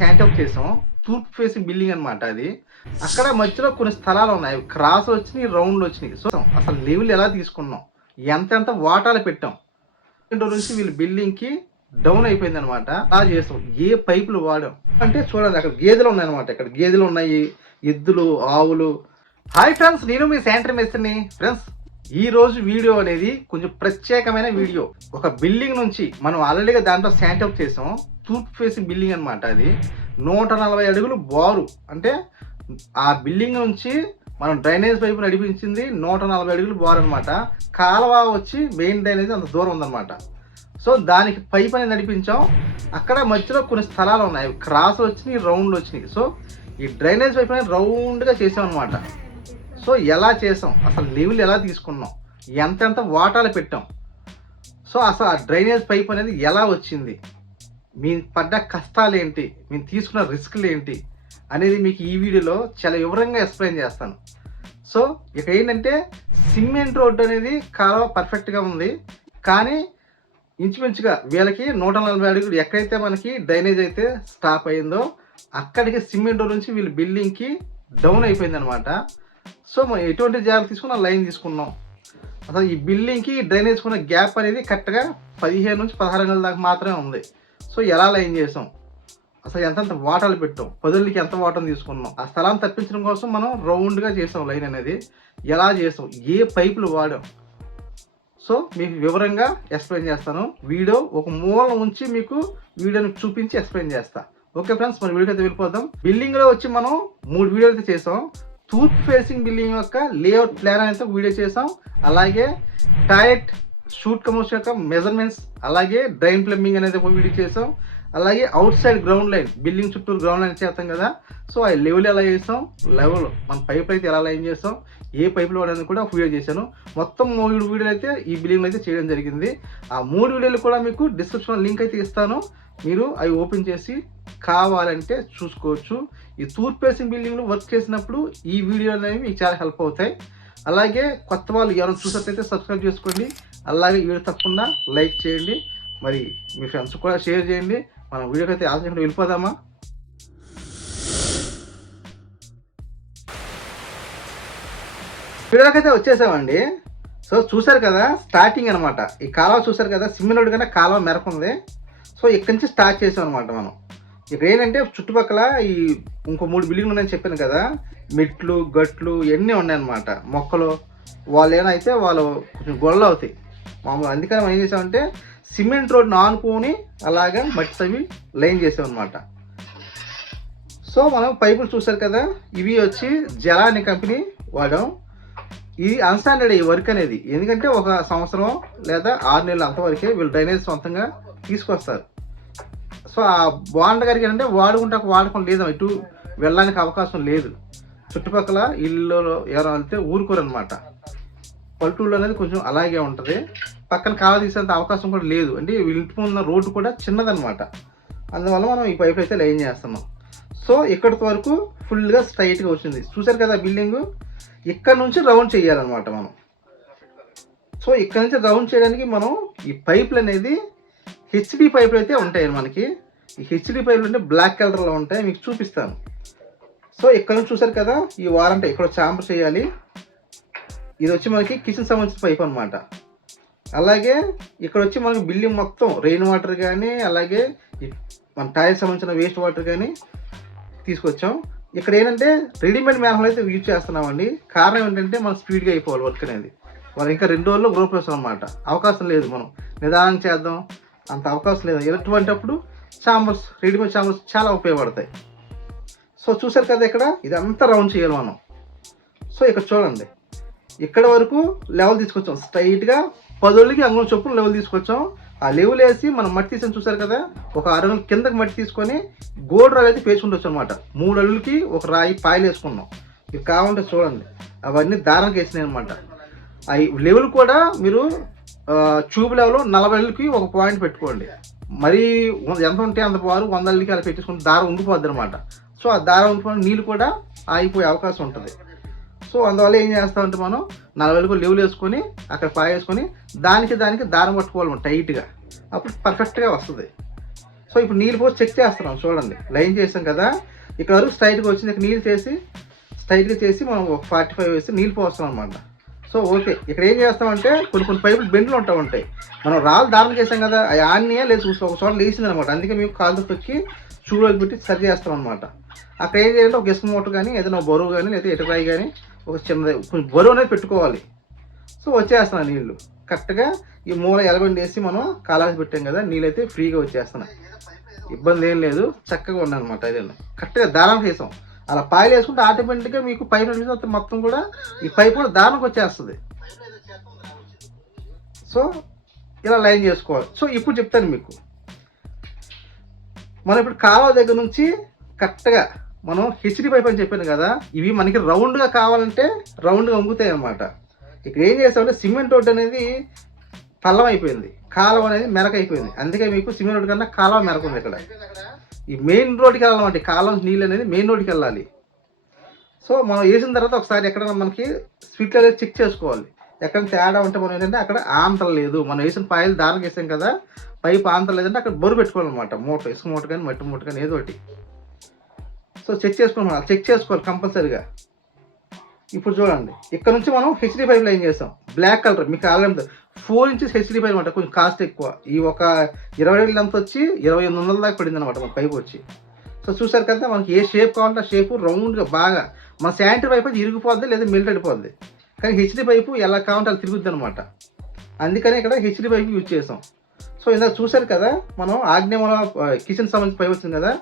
శాంటప్ చేసాం. తూర్పు facing building అనమాట అది. అక్కడ మధ్యలో కొన్ని స్థలాలు ఉన్నాయి. క్రాస్ వచ్చినాయి రౌండ్లు వచ్చినాయి. సో అసలు లెవెల్ ఎలా తీసుకున్నాం? ఎంత ఎంత వాటాలు పెట్టాం? నుంచి వీళ్ళు బిల్డింగ్కి డౌన్ అయిపోయింది అనమాట అలా చేసాం. ఏ పైపులు వాడాం? అంటే చూడండి అక్కడ గేదెలు ఉన్నాయి అనమాట ఇక్కడ గేదెలు ఉన్నాయి ఎద్దులు ఆవులు. హాయ్ ఫ్రెండ్స్ నేను మీ శాంటర్ మేస్త్రిని. ఫ్రెండ్స్ ఈ రోజు వీడియో అనేది కొంచెం ప్రత్యేకమైన వీడియో. ఒక బిల్డింగ్ నుంచి మనం ఆల్రెడీగా దాంట్లో శాంటప్ చేసాం. తూర్పు ఫేసింగ్ బిల్డింగ్ అనమాట అది. నూట నలభై అడుగులు బారు. అంటే ఆ బిల్డింగ్ నుంచి మనం డ్రైనేజ్ పైపు నడిపించింది నూట నలభై అడుగులు బారు అనమాట కాలువ వచ్చి మెయిన్ డ్రైనేజ్ అంత దూరం ఉందన్నమాట. సో దానికి పైప్ అనేది నడిపించాం. అక్కడ మధ్యలో కొన్ని స్థలాలు ఉన్నాయి. క్రాస్ వచ్చినాయి రౌండ్లు వచ్చినాయి. సో ఈ డ్రైనేజ్ పైప్ అనేది రౌండ్గా చేసాం అనమాట సో ఎలా చేసాం? అసలు లెవెల్ ఎలా తీసుకున్నాం? ఎంతెంత వాటాలు పెట్టాం? సో అసలు ఆ డ్రైనేజ్ పైప్ అనేది ఎలా వచ్చింది? మీ పడ్డ కష్టాలు ఏంటి మేము తీసుకున్న రిస్క్లు ఏంటి అనేది మీకు ఈ వీడియోలో చాలా వివరంగా ఎక్స్ప్లెయిన్ చేస్తాను. సో ఇక ఏంటంటే సిమెంట్ రోడ్డు అనేది కాలువ పర్ఫెక్ట్గా ఉంది. కానీ ఇంచుమించుగా వీళ్ళకి నూట నలభై అడుగులు ఎక్కడైతే మనకి డ్రైనేజ్ అయితే స్టాప్ అయిందో అక్కడికి సిమెంట్ రోడ్ నుంచి వీళ్ళు బిల్డింగ్కి డౌన్ అయిపోయింది అనమాట సో మనం ఎటువంటి జాగ్రత్త తీసుకున్న లైన్ తీసుకున్నాం. అసలు ఈ బిల్డింగ్కి డ్రైనేజ్ ఉన్న గ్యాప్ అనేది కరెక్ట్గా పదిహేను నుంచి పదహారు గంటల దాకా మాత్రమే ఉంది. సో ఎలా లైన్ చేసాం? అసలు ఎంతెంత వాటర్లు పెట్టాం? పదులకి ఎంత వాటర్ తీసుకున్నాం? ఆ స్థలాన్ని తప్పించడం కోసం మనం రౌండ్గా చేసాం లైన్ అనేది. ఎలా చేసాం? ఏ పైపులు వాడాం? సో మీకు వివరంగా ఎక్స్ప్లెయిన్ చేస్తాను. వీడియో ఒక మూల ఉంచి మీకు వీడియోని చూపించి ఎక్స్ప్లెయిన్ చేస్తా. ఓకే ఫ్రెండ్స్ మన వీడియోకి అయితే వెళ్ళిపోదాం. బిల్డింగ్లో వచ్చి మనం మూడు వీడియోలు అయితే చేసాం. తూర్పు ఫేసింగ్ బిల్డింగ్ యొక్క లేఅవుట్ ప్లాన్ అయితే వీడియో చేసాం. అలాగే టాయిలెట్ షూట్ కమర్స్ యొక్క మెజర్మెంట్స్ అలాగే డ్రైన్ ప్లంబింగ్ అనేది ఒక వీడియో చేసాం. అలాగే outside ground line building చుట్టూ గ్రౌండ్ లైన్ చేస్తాం కదా. సో ఆ లెవెల్ ఎలా చేస్తాం? లెవెల్ మన పైప్ అయితే ఎలా లైన్ చేస్తాం? ఏ పైపులు వాడని కూడా ఒక వీడియో చేశాను. మొత్తం మూడు వీడియోలు అయితే ఈ బిల్డింగ్ అయితే చేయడం జరిగింది. ఆ మూడు వీడియోలు కూడా మీకు డిస్క్రిప్షన్ లింక్ అయితే ఇస్తాను. మీరు అవి ఓపెన్ చేసి కావాలంటే చూసుకోవచ్చు. ఈ తూర్పు ఫేసింగ్ బిల్డింగ్లు వర్క్ చేసినప్పుడు ఈ వీడియోలు అనేవి మీకు చాలా హెల్ప్ అవుతాయి. అలాగే కొత్త వాళ్ళు ఎవరైనా చూసినట్లయితే సబ్స్క్రైబ్ చేసుకోండి. అలాగే వీడియో తప్పకుండా లైక్ చేయండి. మరి మీ ఫ్రెండ్స్ కూడా షేర్ చేయండి. మనం వీడియోకి అయితే ఆలోచన వెళ్ళిపోదామా? వీడియోకైతే వచ్చేసామండి. సో చూసారు కదా స్టార్టింగ్ అనమాట ఈ కాలువ చూసారు కదా సిమ్మినోడు కన్నా కాలువ మెరక ఉంది. సో ఇక్కడి నుంచి స్టార్ట్ చేసాం అనమాట మనం. ఇక్కడ ఏంటంటే చుట్టుపక్కల ఈ ఇంకో మూడు బిల్డింగ్లు ఉన్నాయని చెప్పాను కదా మెట్లు గట్లు ఇవన్నీ ఉన్నాయన్నమాట. మొక్కలు వాళ్ళు ఏమైనా అయితే వాళ్ళు కొంచెం గొడవలు అవుతాయి. మామూలు అందుకని మనం ఏం చేసామంటే సిమెంట్ రోడ్ని ఆనుకొని అలాగా మట్టి తవ్వి లైన్ చేసామన్నమాట. సో మనం పైపులు చూసారు కదా ఇవి వచ్చి జలాని కంపెనీ వాడాం ఇది అన్స్టాండర్డ్ ఈ వర్క్ అనేది. ఎందుకంటే ఒక సంవత్సరం లేదా ఆరు నెలలు అంతవరకే వీళ్ళు డ్రైనేజ్ సొంతంగా తీసుకొస్తారు. సో ఆ బాండ్ గారికి ఏంటంటే వాడుకుంటే వాడకం లేదు ఇటు వెళ్ళడానికి అవకాశం లేదు. చుట్టుపక్కల ఇల్లులో ఎవరైనా వెళ్తే ఊరుకోరు అనమాట పల్లెటూళ్ళు అనేది కొంచెం అలాగే ఉంటుంది. పక్కన కాల తీసేంత అవకాశం కూడా లేదు. అంటే వీళ్ళ ఇంటి ఉన్న రోడ్డు కూడా చిన్నదనమాట అందువల్ల మనం ఈ పైప్ అయితే లైన్ చేస్తున్నాం. సో ఇక్కడి వరకు ఫుల్గా స్ట్రైట్గా వచ్చింది. చూసారు కదా బిల్డింగ్? ఇక్కడ నుంచి రౌండ్ చేయాలన్నమాట మనం. సో ఇక్కడ నుంచి రౌండ్ చేయడానికి మనం ఈ పైపులు అనేది హెచ్డి పైపులు అయితే ఉంటాయి మనకి. ఈ హెచ్డి పైపులు అంటే బ్లాక్ కలర్లో ఉంటాయి. మీకు చూపిస్తాను. సో ఇక్కడ నుంచి చూసారు కదా ఈ వారంట ఇక్కడ ఛాంబర్ చేయాలి. ఇది వచ్చి మనకి కిచెన్ సంబంధించిన పైప్ అనమాట అలాగే ఇక్కడ వచ్చి మనకి బిల్డింగ్ మొత్తం రెయిన్ వాటర్ కానీ అలాగే మన టైర్ సంబంధించిన వేస్ట్ వాటర్ కానీ తీసుకొచ్చాం. ఇక్కడ ఏంటంటే రెడీమేడ్ మ్యాన్హోల్ అయితే యూజ్ చేస్తున్నామండి. కారణం ఏంటంటే మనం స్పీడ్గా అయిపోవాలి వర్క్ అనేది. వాళ్ళు ఇంకా రెండు రోజుల్లో గ్రూప్ అనమాట అవకాశం లేదు మనం. నిదానం చేద్దాం. అంత అవకాశం లేదు. ఎటువంటిప్పుడు చాంబర్స్ రెడీమేడ్ చాంబర్స్ చాలా ఉపయోగపడతాయి. సో చూసారు కదా ఇక్కడ? ఇదంతా రౌండ్ చేయాలి మనం. సో ఇక్కడ చూడండి. ఇక్కడ వరకు లెవెల్ తీసుకొచ్చాం. స్ట్రైట్గా పదోళ్ళకి అంగుళం చొప్పున లెవెల్ తీసుకొచ్చాం. ఆ లెవెల్ వేసి మనం మట్టి తీసాం చూసారు కదా? ఒక అడుగుల కిందకి మట్టి తీసుకొని గోల్డ్ రాయి అయితే పేసుకుంటూ అనమాట మూడు అల్లులకి ఒక రాయి పాయలు వేసుకున్నాం. ఇవి కావాలంటే చూడండి. అవన్నీ దారానికి వేసినాయి అనమాట అవి లెవెల్ కూడా మీరు చూపు లెవెల్ నలభై అల్లులకి ఒక పాయింట్ పెట్టుకోండి. మరీ ఎంత ఉంటే అంత పారు వంద అడుగులకి అలా పెట్టేసుకుంటే దారం ఉండిపోద్ది అనమాట సో ఆ దారం ఉండిపోయిన నీళ్ళు కూడా ఆగిపోయే అవకాశం ఉంటుంది. సో అందువల్ల ఏం చేస్తామంటే మనం నలభై కూడా లీవ్లు వేసుకొని అక్కడ పాయ వేసుకొని దానికి దానికి దారం పట్టుకోవాలి మనం టైట్గా అప్పుడు పర్ఫెక్ట్గా వస్తుంది. సో ఇప్పుడు నీళ్ళు పోసి చెక్ చేస్తున్నాం చూడండి. లైన్ చేసాం కదా. ఇక్కడ వరకు స్ట్రైట్గా వచ్చింది. ఇక్కడ నీళ్ళు చేసి స్ట్రైట్గా చేసి మనం ఒక ఫార్టీ ఫైవ్ వేసి నీళ్ళు పోస్తాం అనమాట సో ఓకే ఇక్కడ ఏం చేస్తామంటే కొన్ని కొన్ని పైపులు బెండ్లు ఉంటా ఉంటాయి. మనం రాళ్ళు దారం చేసాం కదా అవి ఆన్నియా లేదు చూసి ఒక చోట లేచింది అనమాట అందుకే మేము కాళ్ళు తొక్కి చూడలు పెట్టి సరి చేస్తాం అనమాట అక్కడ ఏం చేయాలంటే ఒక ఇసుక మూట కానీ ఏదైనా బరువు కానీ లేదా ఎటురాయి కానీ ఒక చిన్న కొంచెం బరువు అనేది పెట్టుకోవాలి. సో వచ్చేస్తున్నాయి నీళ్ళు కరెక్ట్గా ఈ మూల ఎలబెండి వేసి మనం కాలాసి పెట్టాం కదా నీళ్ళు అయితే ఫ్రీగా వచ్చేస్తున్నాయి ఇబ్బంది ఏం లేదు చక్కగా ఉందన్నమాట అదే. కరెక్ట్గా దారం వేసాం. అలా పాయలు వేసుకుంటే ఆటోమేటిక్గా మీకు పైప్ మొత్తం కూడా ఈ పైప్ కూడా దారానికి వచ్చేస్తుంది. సో ఇలా లైన్ చేసుకోవాలి. సో ఇప్పుడు చెప్తాను మీకు. మనం ఇప్పుడు కాలువ దగ్గర నుంచి కరెక్ట్గా మనం హెచ్డి పైప్ అని చెప్పాను కదా ఇవి మనకి రౌండ్గా కావాలంటే రౌండ్గా వంగుతాయి అనమాట ఇక్కడ ఏం చేస్తామంటే సిమెంట్ రోడ్ అనేది పల్లం అయిపోయింది కాలం అనేది మెరక అయిపోయింది. అందుకే మీకు సిమెంట్ రోడ్ కన్నా కాలం మెరక ఉంది ఇక్కడ. ఈ మెయిన్ రోడ్కి వెళ్ళాలంటే కాలం నీళ్ళు అనేది మెయిన్ రోడ్కి వెళ్ళాలి. సో మనం వేసిన తర్వాత ఒకసారి ఎక్కడైనా మనకి స్విట్ అనేది చెక్ చేసుకోవాలి. ఎక్కడ తేడా ఉంటే మనం ఏంటంటే అక్కడ ఆంతర లేదు. మనం వేసిన పాయలు దారం వేసాం కదా పైపు ఆంతర లేదంటే అక్కడ బొరు పెట్టుకోవాలన్నమాట. మూట ఇసుక మూట కానీ మట్టి మూట కానీ ఏదో ఒకటి. సో చెక్ చేసుకోవాలి చెక్ చేసుకోవాలి కంపల్సరీగా. ఇప్పుడు చూడండి ఇక్కడ నుంచి మనం హెచ్డి ఫైవ్ లైన్ చేస్తాం. బ్లాక్ కలర్ మీకు already four inches HD five అనమాట కొంచెం కాస్ట్ ఎక్కువ. ఈ ఒక ఇరవై ఏళ్ళ లెంత్ వచ్చి ఇరవై ఎనిమిది వందల దాకా పడింది అనమాట మన పైప్ వచ్చి. సో చూసారు కదా మనకి ఏ షేప్ కావాలంటే షేపు షేప్ రౌండ్గా బాగా. మన శానిటరీ పైప్ అయితే ఇరిగిపోద్ది లేదా మెల్ట్ కానీ హెచ్డి పైపు ఎలా కావాలంటే అలా తిరుగుద్ది అనమాట. అందుకని ఇక్కడ హెచ్డి పైప్ యూజ్ చేసాం సో ఇందాక చూశారు కదా మనం ఆగ్నేయమల కిచెన్ సంబంధించి పై వచ్చింది కదా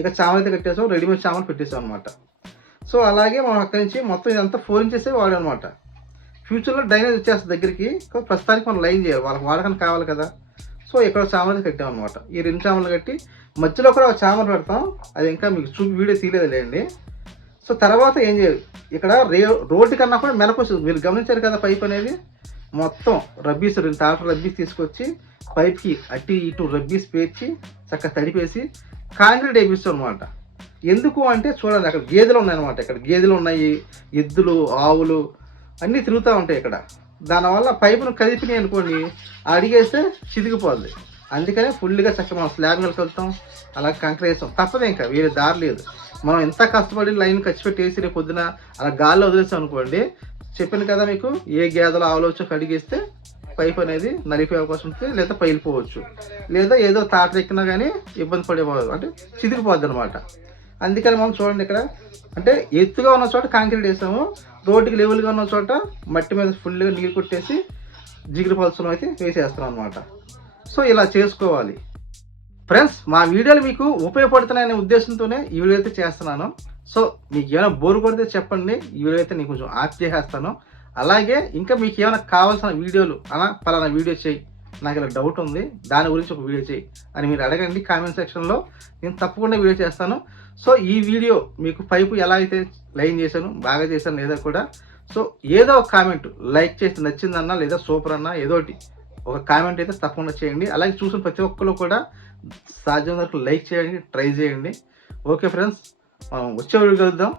ఇక చామలు అయితే కట్టేసాం రెడీమేడ్ చామలు పెట్టేసాం అనమాట సో అలాగే మనం అక్కడి నుంచి మొత్తం ఇదంతా ఫోర్ ఇంచెసే వాడనమాట ఫ్యూచర్లో డ్రైనేజ్ వచ్చేస్తుంది దగ్గరికి ప్రస్తుతానికి మనం లైన్ చేయాలి వాళ్ళకి వాడకని కావాలి కదా. సో ఇక్కడ చామలు కట్టాం అనమాట ఈ రెండు చామలు కట్టి మధ్యలో కూడా ఒక చామలు పెడతాం అది ఇంకా మీకు చూపి వీడియో తీయలేదు లేండి. సో తర్వాత ఏం చేయాలి? ఇక్కడ రే రోడ్డు కన్నా కూడా మెలకు మీరు గమనించారు కదా పైప్ అనేది? మొత్తం రబ్బీస్ రెండు టాటర్ రబ్బీస్ తీసుకొచ్చి పైప్కి అటు ఇటు రబ్బీస్ పేర్చి చక్కగా తడిపేసి కాంక్రీట్ వేపిస్తాం అనమాట ఎందుకు అంటే చూడండి అక్కడ గేదెలు ఉన్నాయన్నమాట. ఇక్కడ గేదెలు ఉన్నాయి ఎద్దులు ఆవులు అన్నీ తిరుగుతూ ఉంటాయి ఇక్కడ. దానివల్ల పైపును కదిపినాయి అనుకోండి అడిగేస్తే చితికిపోద్ది. అందుకనే ఫుల్గా చక్కగా మనం స్లాబ్ వెళ్తాం అలా కంకర వేస్తాం. తప్పదు ఇంకా వేరే దారి లేదు. మనం ఎంత కష్టపడి లైన్ ఖర్చు పెట్టి వేసి రేపు పొద్దున అలా గాల్లో వదిలేసాం అనుకోండి చెప్పాను కదా మీకు ఏ గేదెలు ఆలోచన కడిగిస్తే కడిగేస్తే పైప్ అనేది నలిపే అవకాశం ఉంటుంది లేదా పైలిపోవచ్చు లేదా ఏదో తాటెక్కినా కానీ ఇబ్బంది పడేవారు అంటే చిదిగిపోద్ది అనమాట అందుకని మనం చూడండి ఇక్కడ అంటే ఎత్తుగా ఉన్న చోట కాంక్రీట్ వేసాము రోడ్డుకి లెవెల్గా ఉన్న చోట మట్టి మీద ఫుల్గా నీళ్ళు కొట్టేసి జిగిరి పలుచడం అయితే వేసేస్తున్నాం అనమాట సో ఇలా చేసుకోవాలి. ఫ్రెండ్స్ మా వీడియోలు మీకు ఉపయోగపడుతున్నాయనే ఉద్దేశంతోనే ఈ వీడియో అయితే చేస్తున్నాను. సో మీకు ఏమైనా బోర్ కొడితే చెప్పండి. ఈ వీడియో అయితే నేను కొంచెం ఆఫ్ చేసేస్తాను అలాగే ఇంకా మీకు ఏమైనా కావాల్సిన వీడియోలు అలా పలానా వీడియో చేయి. నాకు ఇలా డౌట్ ఉంది. దాని గురించి ఒక వీడియో చేయి అని మీరు అడగండి కామెంట్ సెక్షన్లో నేను తప్పకుండా వీడియో చేస్తాను. సో ఈ వీడియో మీకు పైపు ఎలా అయితే లైన్ చేశాను బాగా చేశాను లేదా కూడా. సో ఏదో ఒక కామెంట్ లైక్ చేసి నచ్చిందన్నా లేదా సూపర్ అన్నా ఏదో ఒకటి ఒక కామెంట్ అయితే తప్పకుండా చేయండి. అలాగే చూసిన ప్రతి ఒక్కరు కూడా సాధ్యం వరకు లైక్ చేయండి ట్రై చేయండి. ఓకే ఫ్రెండ్స్ మనం వచ్చే వీడియో కలుద్దాం